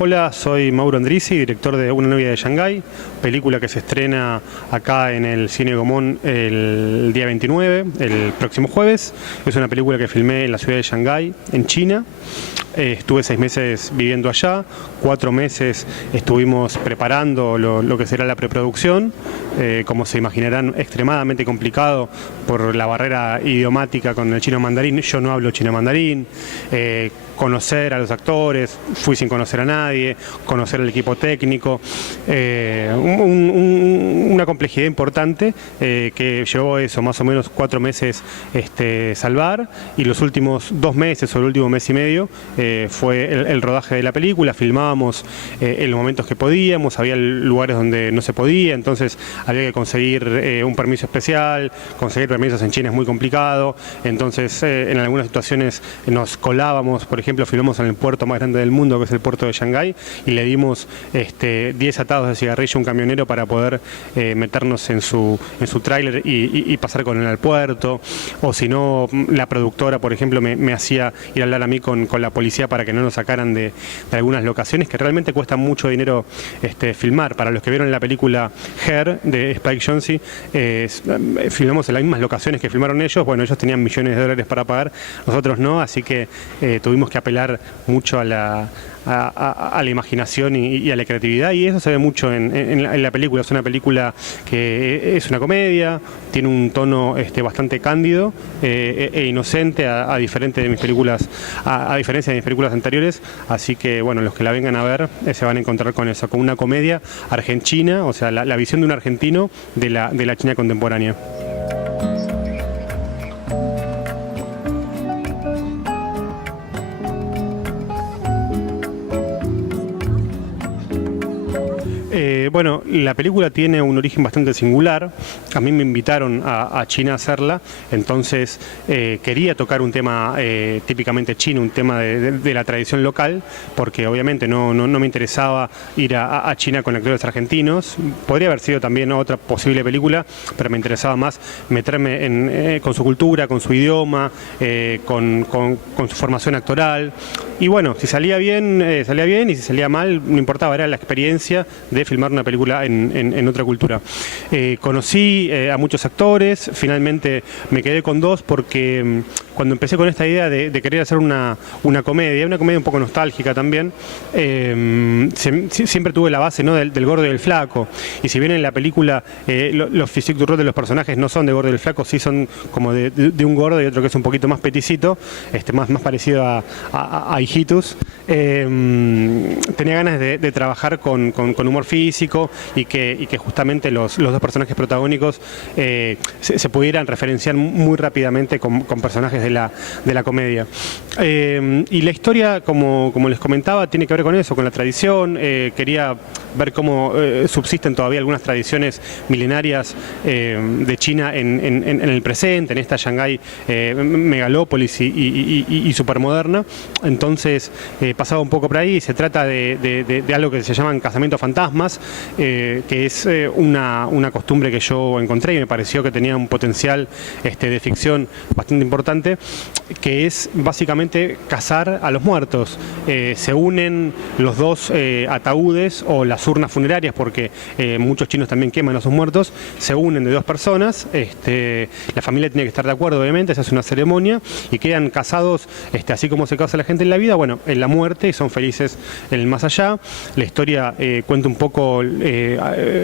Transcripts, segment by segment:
Hola, soy Mauro Andrisi, director de Una novia de Shanghái, película que se estrena acá en el Cine Gomón el día 29, el próximo jueves. Es una película que filmé en la ciudad de Shanghái, en China. Estuve 6 meses viviendo allá, 4 meses estuvimos preparando lo que será la preproducción. Como se imaginarán, extremadamente complicado por la barrera idiomática con el chino mandarín. Yo no hablo chino mandarín. Conocer a los actores, fui sin conocer a nadie, conocer al equipo técnico, una complejidad importante que llevó eso, más o menos 4 meses salvar, y los últimos 2 meses o el último mes y medio fue el rodaje de la película. Filmábamos en los momentos que podíamos, había lugares donde no se podía, entonces había que conseguir un permiso especial. Conseguir permisos en China es muy complicado, entonces en algunas situaciones nos colábamos. Por ejemplo, filmamos en el puerto más grande del mundo, que es el puerto de Shanghái, y le dimos 10 atados de cigarrillo a un camionero para poder meternos en su tráiler y pasar con él al puerto. O si no, la productora, por ejemplo, me hacía ir a hablar a mí con la policía para que no nos sacaran de algunas locaciones que realmente cuesta mucho dinero filmar. Para los que vieron la película Her de Spike Jonze, filmamos en las mismas locaciones que filmaron ellos. Bueno, ellos tenían millones de dólares para pagar, nosotros no, así que tuvimos que apelar mucho a la imaginación y a la creatividad, y eso se ve mucho en la película. Es una película que es una comedia, tiene un tono bastante cándido e inocente, a diferencia de mis películas anteriores. Así que bueno, los que la vengan a ver se van a encontrar con eso, con una comedia argentina, o sea, la visión de un argentino de la China contemporánea. Bueno, la película tiene un origen bastante singular. A mí me invitaron a China a hacerla, entonces quería tocar un tema típicamente chino, un tema de la tradición local, porque obviamente no me interesaba ir a China con actores argentinos. Podría haber sido también otra posible película, pero me interesaba más meterme con su cultura, con su idioma, con su formación actoral. Y bueno, si salía bien, y si salía mal, no importaba, era la experiencia de filmar una película en otra cultura. Conocí a muchos actores, finalmente me quedé con 2 porque cuando empecé con esta idea de querer hacer una comedia un poco nostálgica también, siempre tuve la base, ¿no?, del gordo y del flaco. Y si bien en la película los physique du rôle de los personajes no son de gordo y del flaco, sí son como de un gordo y otro que es un poquito más peticito, más parecido a Hijitus. Tenía ganas de trabajar con humor físico y que justamente los 2 personajes protagónicos se pudieran referenciar muy rápidamente con personajes de la comedia. Y la historia, como les comentaba, tiene que ver con eso, con la tradición. Quería ver cómo subsisten todavía algunas tradiciones milenarias de China en el presente, en esta Shanghái megalópolis y supermoderna. Entonces pasaba un poco por ahí. Se trata de algo que se llaman casamientos fantasmas, que es una costumbre que yo encontré y me pareció que tenía un potencial de ficción bastante importante, que es básicamente casar a los muertos. Se unen los 2 ataúdes o las urnas funerarias, porque muchos chinos también queman a sus muertos. Se unen de 2 personas, la familia tiene que estar de acuerdo, obviamente, se hace una ceremonia y quedan casados, así como se casa la gente en la vida, bueno, en la muerte, y son felices en el más allá. La historia cuenta un poco un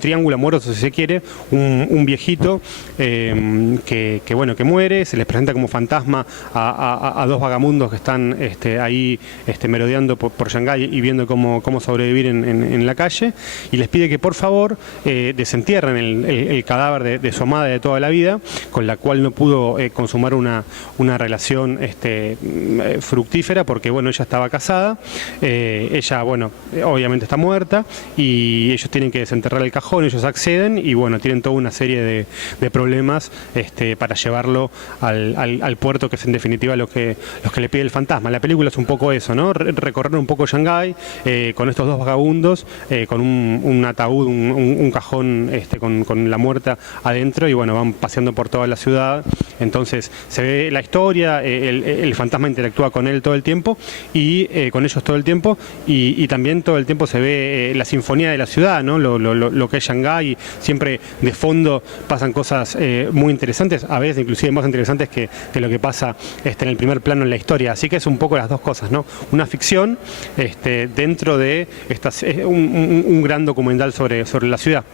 triángulo amoroso, si se quiere, un viejito que muere, se les presenta como fantasma a 2 vagamundos que están ahí merodeando por Shanghái y viendo cómo sobrevivir en la calle, y les pide que por favor desentierren el cadáver de su amada de toda la vida, con la cual no pudo consumar una relación fructífera, porque bueno, ella estaba casada, ella, bueno, obviamente está muerta, y ellos tienen que desenterrar el cajón. Ellos acceden y bueno, tienen toda una serie de problemas para llevarlo al puerto, que es en definitiva lo que le pide el fantasma. La película es un poco eso, ¿no? Recorrer un poco Shanghái, con estos dos vagabundos, con un ataúd, un cajón con la muerta adentro, y bueno, van paseando por toda la ciudad. Entonces se ve la historia, el fantasma interactúa con él todo el tiempo, y con ellos todo el tiempo, y también todo el tiempo se ve la sinfonía de la ciudad, ¿no? Lo que es Shanghái. Siempre de fondo pasan cosas muy interesantes, a veces inclusive más interesantes que lo que pasa en el primer plano en la historia. Así que es un poco las dos cosas, ¿no? Una ficción dentro de un gran documental sobre la ciudad.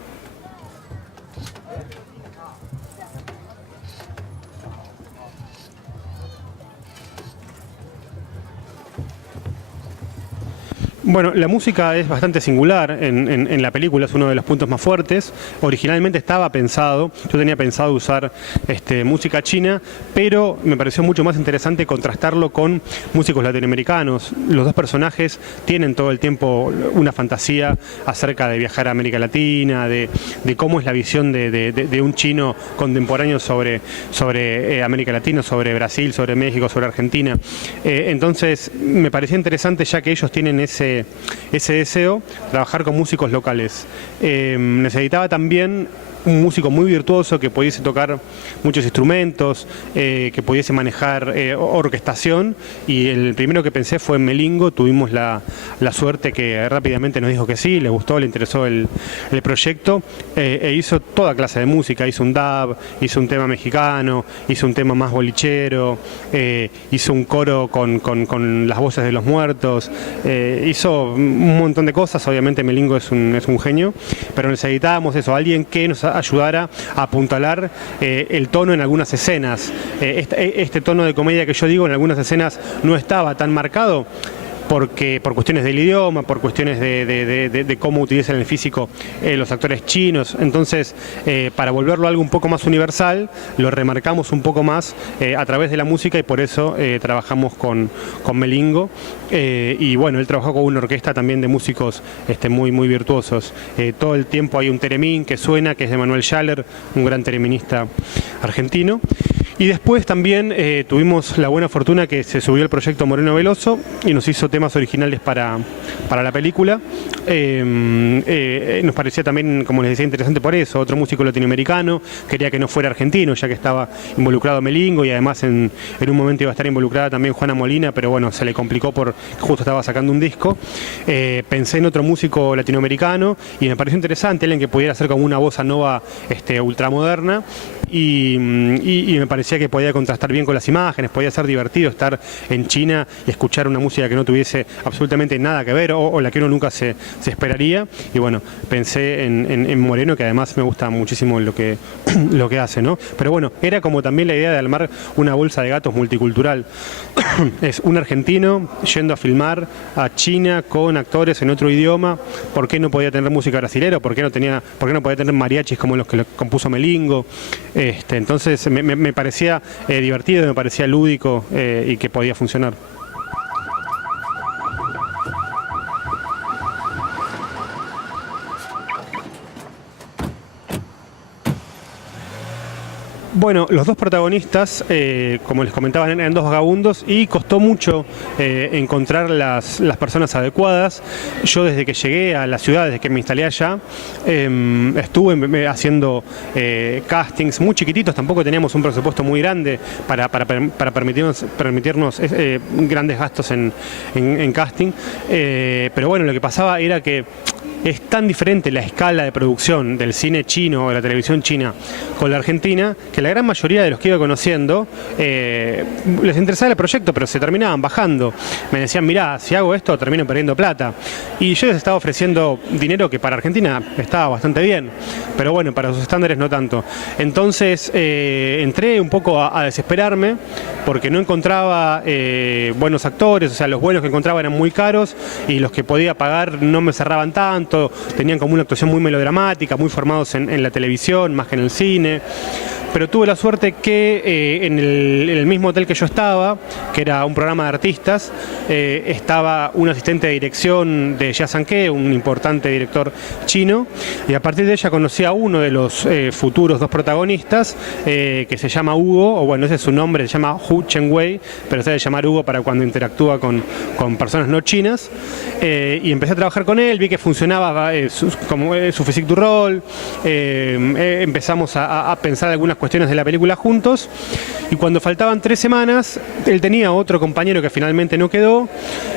Bueno, la música es bastante singular en la película, es uno de los puntos más fuertes. Originalmente estaba pensado, yo tenía pensado usar música china, pero me pareció mucho más interesante contrastarlo con músicos latinoamericanos. Los dos personajes tienen todo el tiempo una fantasía acerca de viajar a América Latina, de cómo es la visión de un chino contemporáneo sobre América Latina, sobre Brasil, sobre México, sobre Argentina. Entonces me parecía interesante, ya que ellos tienen ese deseo, trabajar con músicos locales. Necesitaba también un músico muy virtuoso que pudiese tocar muchos instrumentos, que pudiese manejar orquestación, y el primero que pensé fue en Melingo. Tuvimos la suerte que rápidamente nos dijo que sí, le gustó, le interesó el proyecto, e hizo toda clase de música. Hizo un dub, hizo un tema mexicano, hizo un tema más bolichero, hizo un coro con las voces de los muertos, hizo un montón de cosas. Obviamente Melingo es un genio, pero necesitábamos eso, alguien que nos ayudara a apuntalar el tono en algunas escenas. Este tono de comedia que yo digo en algunas escenas no estaba tan marcado, porque por cuestiones del idioma, por cuestiones de cómo utilizan el físico los actores chinos. Entonces, para volverlo algo un poco más universal, lo remarcamos un poco más a través de la música, y por eso trabajamos con Melingo. Y bueno, él trabajó con una orquesta también de músicos muy virtuosos. Todo el tiempo hay un teremín que suena, que es de Manuel Schaller, un gran tereminista argentino. Y después también tuvimos la buena fortuna que se subió el proyecto Moreno Veloso y nos hizo temas originales para la película. Nos parecía también, como les decía, interesante por eso. Otro músico latinoamericano, quería que no fuera argentino, ya que estaba involucrado Melingo, y además en un momento iba a estar involucrada también Juana Molina, pero bueno, se le complicó porque justo estaba sacando un disco. Pensé en otro músico latinoamericano y me pareció interesante, alguien que pudiera hacer como una bossa nova ultramoderna. Y me parecía que podía contrastar bien con las imágenes, podía ser divertido estar en China y escuchar una música que no tuviese absolutamente nada que ver, o la que uno nunca se esperaría. Y bueno, pensé en Moreno, que además me gusta muchísimo lo que hace, ¿no? Pero bueno, era como también la idea de armar una bolsa de gatos multicultural. Es un argentino yendo a filmar a China con actores en otro idioma. ¿Por qué no podía tener música brasilera? ¿Por qué no podía tener mariachis como los que compuso Melingo? Entonces me parecía divertido, me parecía lúdico, y que podía funcionar. Bueno, los dos protagonistas, como les comentaba, eran dos vagabundos, y costó mucho encontrar las personas adecuadas. Yo desde que llegué a la ciudad, desde que me instalé allá, estuve haciendo castings muy chiquititos. Tampoco teníamos un presupuesto muy grande para permitirnos grandes gastos en casting. Pero bueno, lo que pasaba era que es tan diferente la escala de producción del cine chino o de la televisión china con la argentina, que la gran mayoría de los que iba conociendo les interesaba el proyecto, pero se terminaban bajando. Me decían, mirá, si hago esto termino perdiendo plata. Y yo les estaba ofreciendo dinero que para Argentina estaba bastante bien, pero bueno, para sus estándares no tanto. Entonces entré un poco a desesperarme, porque no encontraba buenos actores. O sea, los buenos que encontraba eran muy caros, y los que podía pagar no me cerraban tanto. Tenían como una actuación muy melodramática, muy formados en la televisión más que en el cine. Pero tuve la suerte que en el mismo hotel que yo estaba, que era un programa de artistas, estaba un asistente de dirección de Jia Sanke, un importante director chino, y a partir de ella conocí a uno de los futuros dos protagonistas, que se llama Hugo, o bueno, ese es su nombre, se llama Hu Chengwei, pero se debe llamar Hugo para cuando interactúa con personas no chinas. y empecé a trabajar con él, vi que funcionaba su physique du rôle, empezamos a pensar algunas cuestiones de la película juntos, y cuando faltaban 3 semanas, él tenía otro compañero que finalmente no quedó,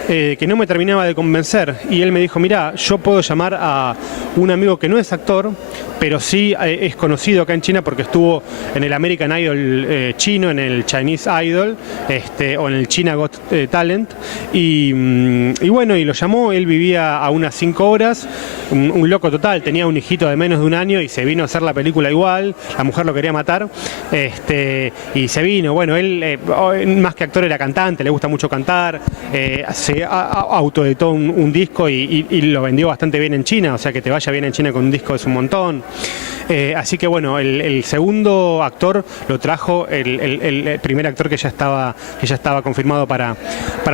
que no me terminaba de convencer, y él me dijo, mirá, yo puedo llamar a un amigo que no es actor, pero sí es conocido acá en China porque estuvo en el American Idol chino, en el Chinese Idol, o en el China Got Talent, y bueno, y lo llamó. Él vivía a unas 5 horas, un loco total, tenía un hijito de menos de 1 año y se vino a hacer la película igual, la mujer lo quería matar, y se vino. Bueno, él más que actor era cantante, le gusta mucho cantar, se autoeditó un disco y lo vendió bastante bien en China, o sea que te vaya bien en China con un disco es un montón. Así que bueno, el segundo actor lo trajo el primer actor que ya estaba confirmado para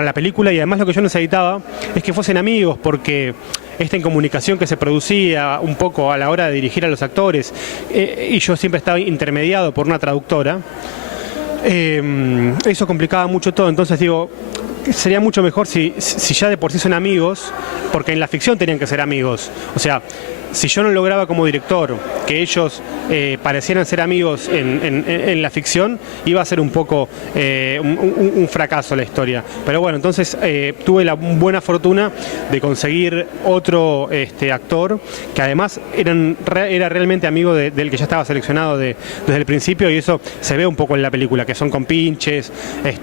la película, y además lo que yo necesitaba es que fuesen amigos, porque esta incomunicación que se producía un poco a la hora de dirigir a los actores, y yo siempre estaba intermediado por una traductora, eso complicaba mucho todo. Entonces digo, sería mucho mejor si ya de por sí son amigos, porque en la ficción tenían que ser amigos. O sea, si yo no lograba como director que ellos parecieran ser amigos en la ficción, iba a ser un poco un fracaso la historia. Pero bueno, entonces tuve la buena fortuna de conseguir otro actor que además era realmente amigo del que ya estaba seleccionado desde el principio, y eso se ve un poco en la película, que son compinches,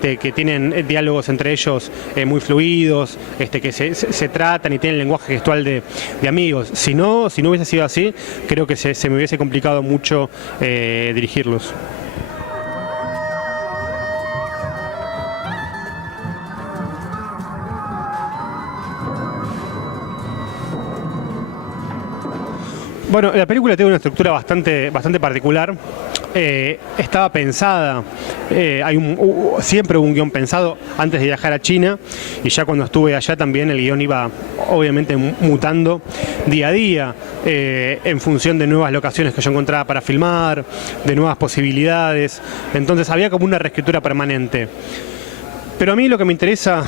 que tienen diálogos entre ellos muy fluidos, que se tratan y tienen lenguaje gestual de amigos. Si no hubiese sido así, creo que se me hubiese complicado mucho dirigirlos. Bueno, la película tiene una estructura bastante particular. Estaba pensada, siempre hubo un guión pensado antes de viajar a China, y ya cuando estuve allá también el guión iba obviamente mutando día a día, en función de nuevas locaciones que yo encontraba para filmar, de nuevas posibilidades. Entonces había como una reescritura permanente. Pero a mí lo que me interesa,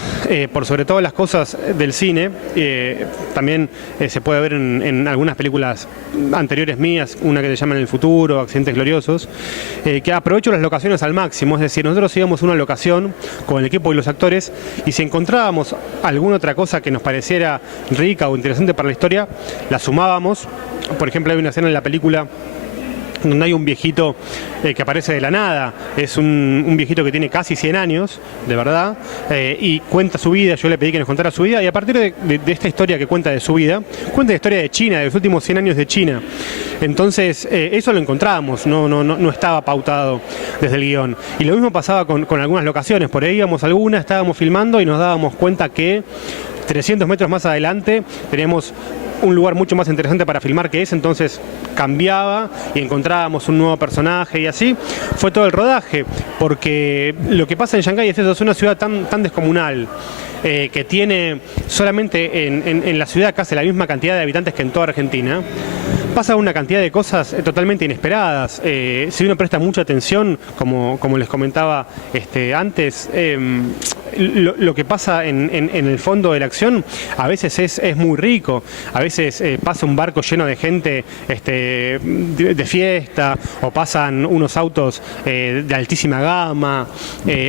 por sobre todas las cosas del cine, también se puede ver en algunas películas anteriores mías, una que se llama En el futuro, Accidentes gloriosos, que aprovecho las locaciones al máximo. Es decir, nosotros íbamos a una locación con el equipo y los actores, y si encontrábamos alguna otra cosa que nos pareciera rica o interesante para la historia, la sumábamos. Por ejemplo, hay una escena en la película donde hay un viejito que aparece de la nada. Es un viejito que tiene casi 100 años, de verdad, y cuenta su vida. Yo le pedí que nos contara su vida, y a partir de esta historia que cuenta de su vida, cuenta la historia de China, de los últimos 100 años de China. Entonces, eso lo encontramos, no estaba pautado desde el guión. Y lo mismo pasaba con algunas locaciones. Por ahí íbamos a alguna, estábamos filmando y nos dábamos cuenta que 300 metros más adelante teníamos un lugar mucho más interesante para filmar que ese, entonces cambiaba y encontrábamos un nuevo personaje, y así fue todo el rodaje, porque lo que pasa en Shanghái es eso, es una ciudad tan descomunal, que tiene solamente en la ciudad casi la misma cantidad de habitantes que en toda Argentina. Pasa una cantidad de cosas totalmente inesperadas. Si uno presta mucha atención, como les comentaba antes, lo que pasa en el fondo de la acción a veces es muy rico. A veces pasa un barco lleno de gente de fiesta, o pasan unos autos de altísima gama,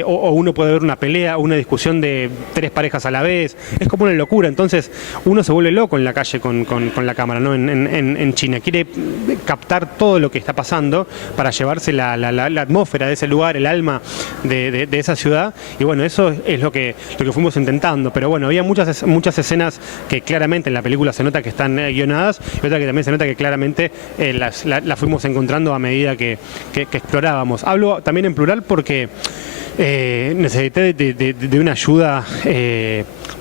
o uno puede ver una pelea, una discusión de 3 parejas a la vez. Es como una locura. Entonces uno se vuelve loco en la calle con la cámara, ¿no? En China quiere captar todo lo que está pasando para llevarse la atmósfera de ese lugar, el alma de esa ciudad. Y bueno, eso es lo que fuimos intentando. Pero bueno, había muchas escenas que claramente en la película se nota que están guionadas, y otra que también se nota que claramente las fuimos encontrando a medida que explorábamos. Hablo también en plural porque necesité de una ayuda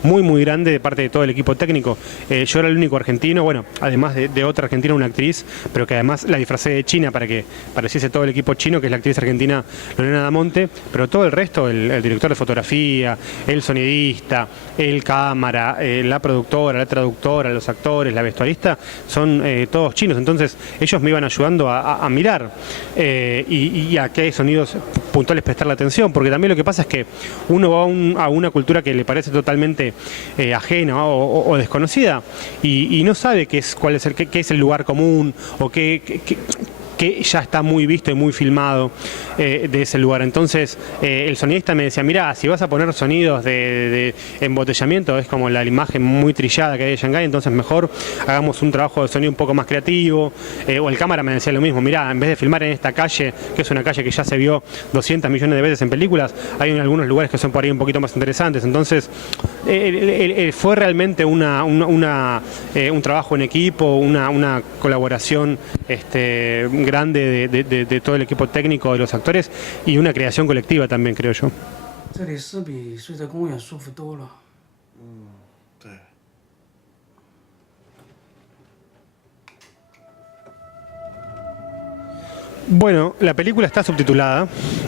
muy grande de parte de todo el equipo técnico. Yo era el único argentino, bueno, además de otra argentina, una actriz, pero que además la disfracé de china para que pareciese todo el equipo chino, que es la actriz argentina Lorena Damonte, pero todo el resto, el director de fotografía, el sonidista, el cámara, la productora, la traductora, los actores, la vestuarista, son todos chinos. Entonces ellos me iban ayudando a mirar y a qué sonidos puntuales prestarle atención, porque también lo que pasa es que uno va a una cultura que le parece totalmente totalmente ajena o desconocida y no sabe qué es el lugar común o que ya está muy visto y muy filmado de ese lugar. Entonces el sonidista me decía, mirá, si vas a poner sonidos de embotellamiento, es como la imagen muy trillada que hay de Shanghái, entonces mejor hagamos un trabajo de sonido un poco más creativo. O el cámara me decía lo mismo, mirá, en vez de filmar en esta calle, que es una calle que ya se vio 200 millones de veces en películas, hay algunos lugares que son por ahí un poquito más interesantes. Entonces fue realmente un trabajo en equipo, una colaboración grande de todo el equipo técnico de los actores y una creación colectiva también, creo yo. 这里是比睡在公园舒服多了。对。Bueno, la película está subtitulada.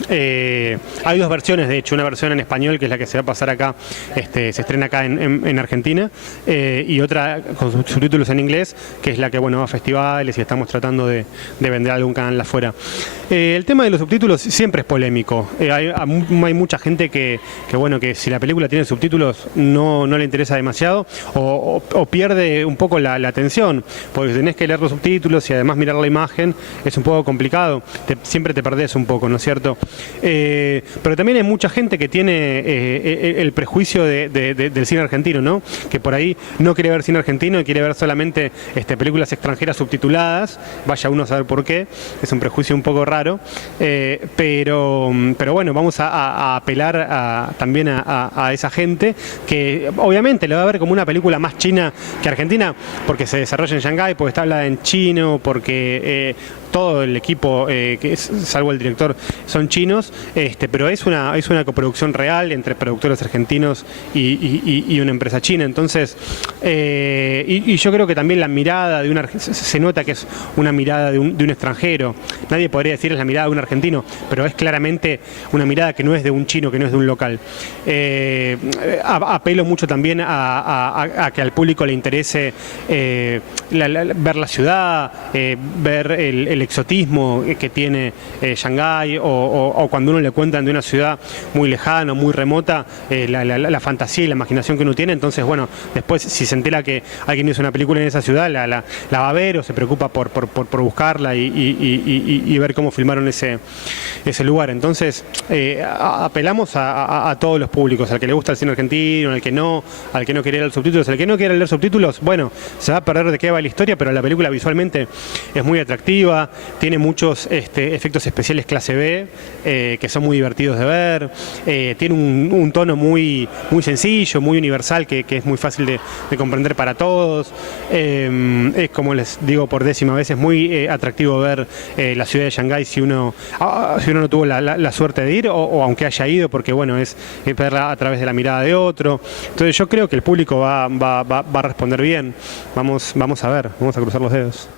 Hay dos versiones, de hecho, una versión en español, que es la que se va a pasar acá, se estrena acá en Argentina, y otra con subtítulos en inglés, que es la que va a festivales y estamos tratando de vender algún canal afuera. El tema de los subtítulos siempre es polémico. Hay mucha gente que si la película tiene subtítulos no le interesa demasiado o pierde un poco la atención, porque tenés que leer los subtítulos y además mirar la imagen, es un poco complicado. Siempre te perdés un poco, ¿no es cierto? Pero también hay mucha gente que tiene el prejuicio del cine argentino, ¿no? Que por ahí no quiere ver cine argentino y quiere ver solamente películas extranjeras subtituladas. Vaya uno a saber por qué. Es un prejuicio un poco raro. Pero bueno, vamos a apelar también a esa gente que obviamente lo va a ver como una película más china que argentina, porque se desarrolla en Shanghái, porque está hablada en chino, porque todo el equipo, salvo el director, son chinos, pero es una coproducción real entre productores argentinos y una empresa china. Entonces, y yo creo que también la mirada se nota que es una mirada de un extranjero. Nadie podría decir es la mirada de un argentino, pero es claramente una mirada que no es de un chino, que no es de un local. Apelo mucho también a que al público le interese ver la ciudad, ver el exotismo que tiene Shanghái, o cuando uno le cuentan de una ciudad muy lejana, muy remota, la fantasía y la imaginación que uno tiene. Entonces, bueno, después si se entera que alguien hizo una película en esa ciudad, la va a ver o se preocupa por buscarla y ver cómo filmaron ese lugar. Entonces, apelamos a todos los públicos, al que le gusta el cine argentino, al que no quiere leer subtítulos. El que no quiere leer subtítulos, bueno, se va a perder de qué va la historia, pero la película visualmente es muy atractiva, tiene muchos efectos especiales clase B, que son muy divertidos de ver, tiene un tono muy sencillo, muy universal, que es muy fácil de comprender para todos. Es, como les digo por décima vez, es muy atractivo ver la ciudad de Shanghái si uno no tuvo la suerte de ir, o aunque haya ido, porque bueno, es verla a través de la mirada de otro. Entonces yo creo que el público va a responder bien. Vamos a ver, vamos a cruzar los dedos.